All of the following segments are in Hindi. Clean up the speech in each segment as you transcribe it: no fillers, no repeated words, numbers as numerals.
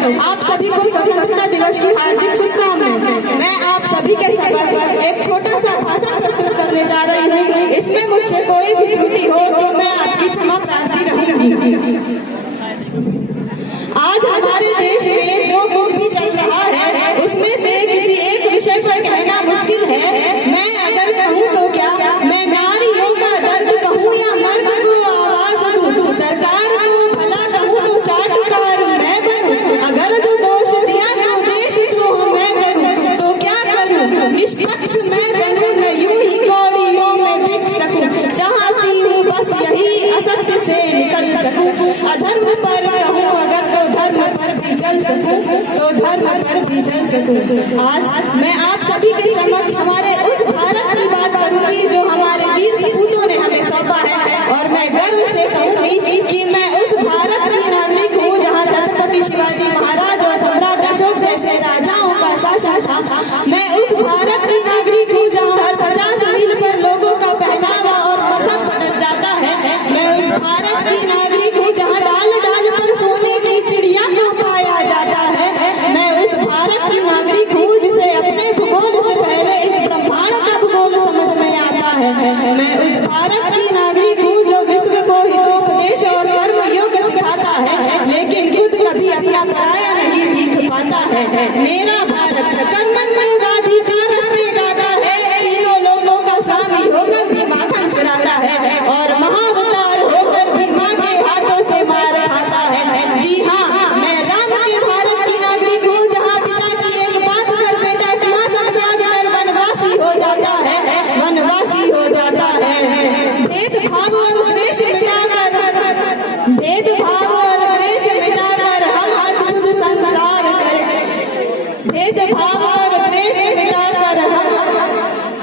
आप सभी को स्वतंत्रता दिवस की हार्दिक शुभकामनाएं। मैं आप सभी के समक्ष एक छोटा सा भाषण प्रस्तुत करने जा रही हूँ। इसमें मुझसे कोई भी त्रुटि हो तो मैं आपकी क्षमा प्रार्थी रहूंगी। आज हमारे देश में जो कुछ भी चल रहा है उसमें से किसी एक विषय पर कहना मुश्किल है। मैं अगर कहूँ तो क्या मैं नारियों का दर्द कहूँ या मर्द को आवाज दूँ, सरकार को भला कहूँ तो चाटुकार मैं बनूं, अगर जो दोष दिया तो देशद्रोह मैं करूँ तो क्या करूँ, निष्पक्ष मैं बनूं न यूं ही कौड़ियों में बिक सकूं, चाहती हूँ बस यही असत्य से निकल सकूं, अधर्म पर कहूँ अगर तो धर्म पर भी चल सकूं तो धर्म पर भी चल सकूं। आज मैं आप सभी के समक्ष हमारे उस भारत की बात करूंगी जो हमारे वीर सपूतों ने हमें सौंपा है, और मैं गर्व से कहूंगी कि मैं उस भारत की नागरिक हूँ जहाँ छत्रपति शिवाजी महाराज और सम्राट अशोक जैसे राजाओं का शासन था। मैं उस भारत की नागरिक हूँ जहाँ हर 50 मील पर लोगों का पहनावा और मजहब बदल जाता है। मैं उस भारत की नागरिक हूँ जहाँ डाल डाल पर सोने की चिड़िया को पाया जाता है। मैं उस भारत की नागरिक हूँ जिसे अपने भूगोल से पहले इस ब्रह्मांड का भूगोल समझ में आता है। मैं उस भारत की नागरिक हूँ जो विश्व को हितोपदेश और कर्म योग सिखाता है, लेकिन खुद कभी अपना पराया नहीं सीख पाता है। मेरा भारत कर्मण्यवादी का रस्ते गाता है, तीनों लोगों का स्वामी होकर भी माखन चुराता है और महाअवतार होकर भी माँ के हाथों से मार खाता है। जी हाँ, मैं राम के भारत की नागरिक हूँ जहाँ पिता की एक बात पर बेटा सिंहासन त्याग कर वनवासी हो जाता है, वनवासी हो जाता है। भेदभाव और द्वेष मिटाकर, भेदभाव और द्वेष मिटाकर हम अद्भुत संसार करें, भेदभाव और द्वेष मिटाकर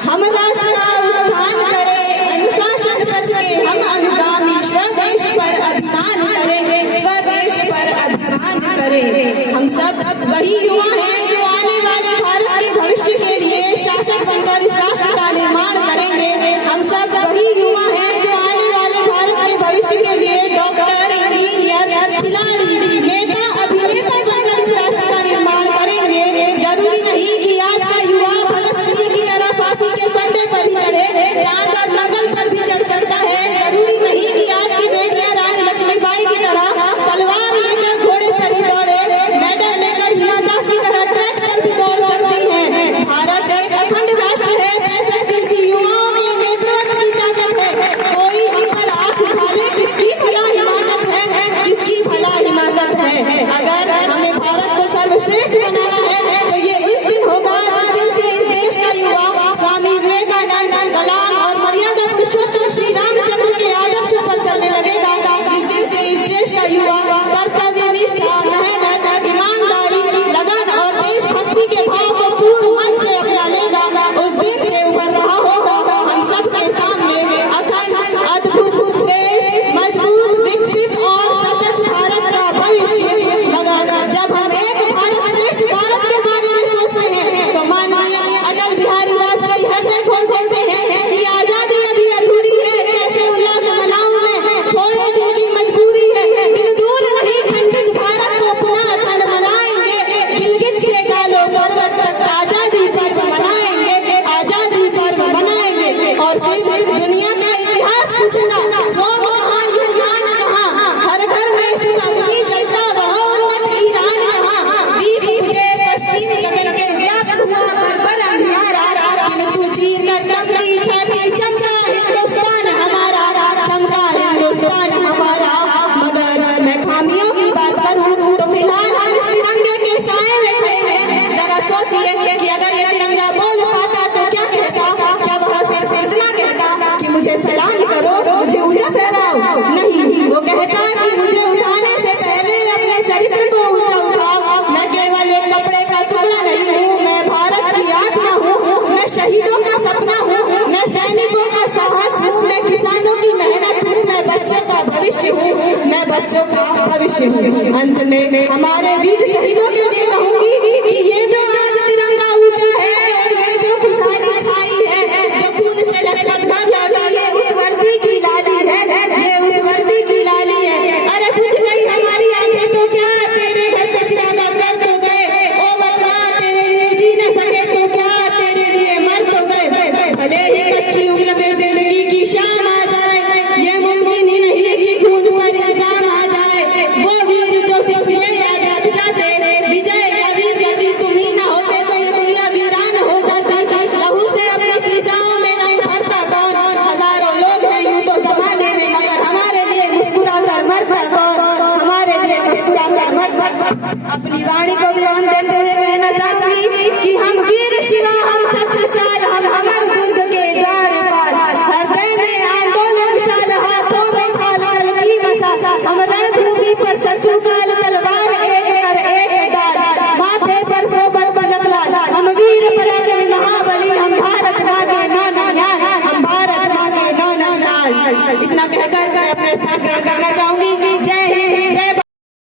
हम राष्ट्र का उत्थान करें, अनुशासन पथ के हम अनुगामी, स्वदेश पर अभिमान करें, स्वदेश पर अभिमान करें। हम सब वही युवा हैं जो आने वाले भारत के भविष्य के लिए शासक बनकर इस राष्ट्र का निर्माण करेंगे। हम सब वही युवा हैं जो आने वाले भारत के भविष्य के लिए डॉक्टर, इंजीनियर, खिलाड़ी, नेता, अभिनेता बनकर इस राष्ट्र का निर्माण करेंगे। जरूरी नहीं कि आज का युवा भगत सिंह की तरह फांसी के फंदे पर ही चढ़े, चांद और मंगल पर भी चढ़ सकता है। जरूरी नहीं कि आज की बेटियां रानी लक्ष्मीबाई की तरह तलवार लेकर घोड़े पर ही दौड़े, मेडल लेकर हिमा दास की तरह ट्रैक पर भी दौड़ सकती है। भारत एक अखंड राष्ट्र है, 65 गिनती युवाओं के नेतृत्व की ताकत है। कोई हम पर आंख उठा ले, किसकी भला हिमाकत है, किसकी भला हिमाकत है। अगर हमें भारत को सर्वश्रेष्ठ बनाना है तो ये उस दिन होगा जिस दिन से इस देश का युवा स्वामी विवेकानंद, कलाम और मर्यादा पुरुषोत्तम श्री रामचंद्र के आदर्शों पर चलने लगेगा। जिस दिन से इस देश का युवा कर्तव्य निष्ठा, मेहनत, ईमानदारी, लगन और देशभक्ति के भाव को पूर्ण मन से अपना लेगा, उस दिन से उभर रहा होगा हम सबके सामने अखंड, अद्भुत, श्रेष्ठ, मजबूत, विकसित और सतत भारत का भविष्य। मगर जब हम एक भारत श्रेष्ठ भारत के बारे में सोचते हैं तो माननीय अटल बिहारी वाजपेयी हृदय खोल देते हैं कि आजादी अभी अधूरी है, कैसे उल्लास मनाऊं मैं, थोड़े दिन की मजबूरी है, दिन दूर नहीं खंडित भारत को पुनः अखंड मनाएंगे, गिलगित से गालो पर्वत तक आजादी पर्व मनाएंगे, आजादी पर्व मनाएंगे। और फिर दुनिया का इतिहास पूछेगा, रोम कहाँ, यूनान कहाँ, हर घर में शिवाजी जलता वह उन्नत ईरान कहाँ, दीप तुझे पश्चिम गगन के व्याप्त हुआ बर्बर अंधियारा, किंतु चीर कर तमकी छाती चमका हिंदुस्तान हमारा, चमका हिंदुस्तान हमारा। मगर मैं खामियों की बात करूं तो फिलहाल हम इस तिरंगे के साए में खड़े हैं। जरा सोचिए कि अगर ये तिरंगा बोल पाता तो क्या कहता? क्या वह सिर्फ इतना कहता कि मुझे सलाम करो, मुझे ऊंचा फहराओ? नहीं, वो कहता कि मुझे उठाने से पहले अपने चरित्र को ऊंचा उठाओ। मैं केवल एक कपड़े का टुकड़ा नहीं हूँ, मैं भारत की आत्मा हूँ, मैं शहीदों का सपना हूँ, मैं सैनिकों का साहस हूँ, मैं किसानों की मेहनत हूँ, मैं बच्चों का भविष्य हूँ, मैं बच्चों का भविष्य हूँ। अंत में हमारे वीर शहीदों के लिए कहूँ